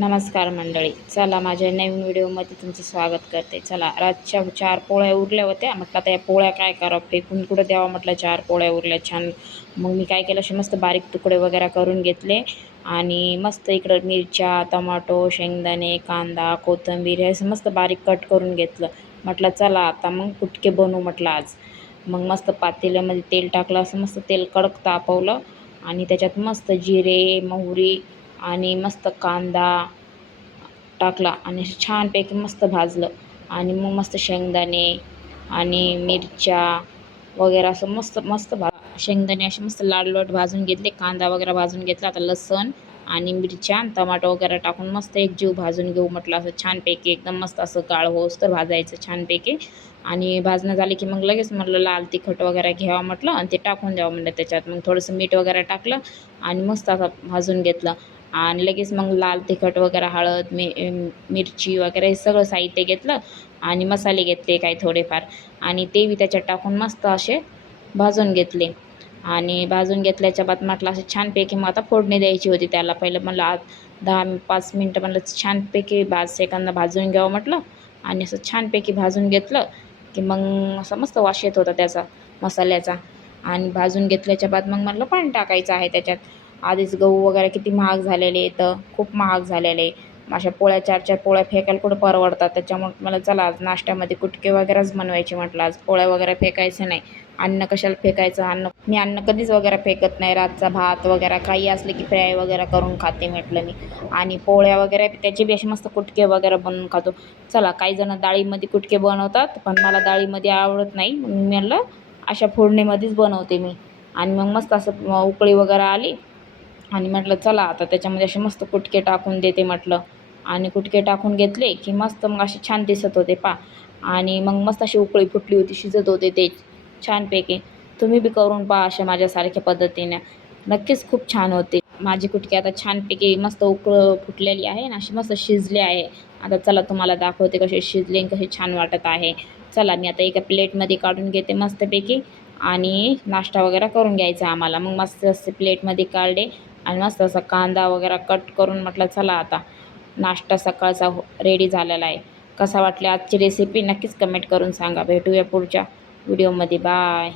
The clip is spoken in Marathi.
नमस्कार मंडळी, चला माझ्या नवीन व्हिडिओमध्ये तुमचं स्वागत करते। चला, रातच्या 4 पोळ्या उरल्या होत्या, म्हटलं आता या पोळ्या काय करावं, फेकून कुठं द्यावं, म्हटलं 4 पोळ्या उरल्या छान। मग मी काय केलं, असे मस्त बारीक तुकडे वगैरे करून घेतले आणि मस्त इकडं मिरच्या, टमाटो, शेंगदाणे, कांदा, कोथिंबीर हे मस्त बारीक कट करून घेतलं। म्हटलं चला आता मग कुटके बनवू म्हटलं आज। मग मस्त पातेल्यामध्ये तेल टाकलं, असं मस्त तेल कडक तापवलं आणि त्याच्यात मस्त जिरे, मोहरी आणि मस्त कांदा टाकला आणि छानपैकी मस्त भाजलं आणि मग मस्त शेंगदाणे आणि मिरच्या वगैरे असं मस्त मस्त शेंगदाणे असे मस्त लाल भाजून घेतले, कांदा वगैरे भाजून घेतला। आता लसूण आणि मिरच्या टमाटो वगैरे टाकून मस्त एक जीव भाजून घेऊ म्हटलं, असं छानपैकी एकदम मस्त असं काळ होस तर भाजायचं छानपैकी। आणि भाजणं झाले की मग लगेच म्हटलं लाल तिखट वगैरे घ्यावं म्हटलं आणि ते टाकून द्यावं म्हटलं त्याच्यात। मग थोडंसं मीठ वगैरे टाकलं आणि मस्त असं भाजून घेतलं आणि लगेच मग लाल तिखट वगैरे, हळद, मिरची वगैरे हे सगळं साहित्य घेतलं आणि मसाले घेतले काही थोडेफार आणि ते बी त्याच्यात टाकून मस्त असे भाजून घेतले। आणि भाजून घेतल्याच्या बाद म्हटलं असं छानपैकी मग आता फोडणी द्यायची होती त्याला। पहिलं म्हणलं 10-5 मिनटं म्हणलं छानपैकी सेकंद भाजून घ्यावं म्हटलं आणि असं छानपैकी भाजून घेतलं की मग असं मस्त वास येत होता त्याचा मसाल्याचा। आणि भाजून घेतल्याच्या बाद मग म्हटलं पाणी टाकायचं आहे त्याच्यात। आधीच गहू वगैरे किती महाग झालेले, तर खूप महाग झालेले, अशा पोळ्या 4-4 पोळ्या फेकायला कुठं परवडतात। त्याच्यामुळे मला चला आज नाश्त्यामध्ये कुटके वगैरेच बनवायचे म्हटलं, आज पोळ्या वगैरे फेकायचं नाही। अन्न कशाला फेकायचं, मी अन्न कधीच वगैरे फेकत नाही। रातचा भात वगैरे काही असले की फ्राय वगैरे करून खाते म्हटलं मी, आणि पोळ्या वगैरे त्याचे बी असे मस्त कुटके वगैरे बनवून खातो। चला, काही जण डाळीमध्ये कुटके बनवतात पण मला डाळीमध्ये आवडत नाही, मग मी म्हणलं अशा फोडणीमध्येच बनवते मी। आणि मग मस्त असं उकळी वगैरे आली आणि म्हटलं चला आता त्याच्यामध्ये असे मस्त कुटके टाकून देते म्हटलं। आणि कुटके टाकून घेतले की मस्त मग असे छान दिसत होते आणि मग मस्त अशी उकळी फुटली होती, शिजत होते ते छानपैकी। तुम्ही बी करून पहा अशा माझ्यासारख्या पद्धतीने, नक्कीच खूप छान होते माझी कुटके। आता छानपैकी मस्त फुटलेली आहे आणि अशी मस्त शिजले आहे। आता चला तुम्हाला दाखवते कसे शिजले आणि कसे छान वाटत आहे। चला, मी आता एका प्लेटमध्ये काढून घेते मस्तपैकी आणि नाश्ता वगैरे करून घ्यायचा आम्हाला। मग मस्त असे प्लेटमध्ये काढले आणि मस्त असा कांदा वगैरे कट करून म्हटलं चला आता नाश्ता सकाळचा रेडी झालेला आहे। कसा वाटली आजची रेसिपी नक्कीच कमेंट करून सांगा। भेटूया पुढच्या व्हिडिओमध्ये, बाय।